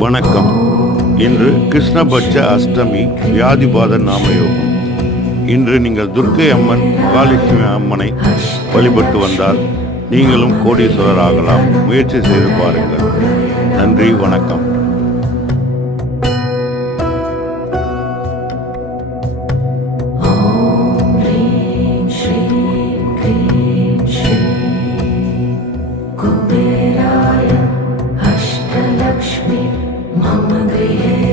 வணக்கம். இன்று கிருஷ்ணபட்ச அஷ்டமி வியாதிபாத நாமயோகம். இன்று நீங்கள் துர்க்கை அம்மன் மகாலட்சுமி அம்மனை வழிபட்டு வந்தால் நீங்களும் கோடீஸ்வரர் ஆகலாம். முயற்சி செய்து பாருங்கள். நன்றி வணக்கம். Could be. मम गृहे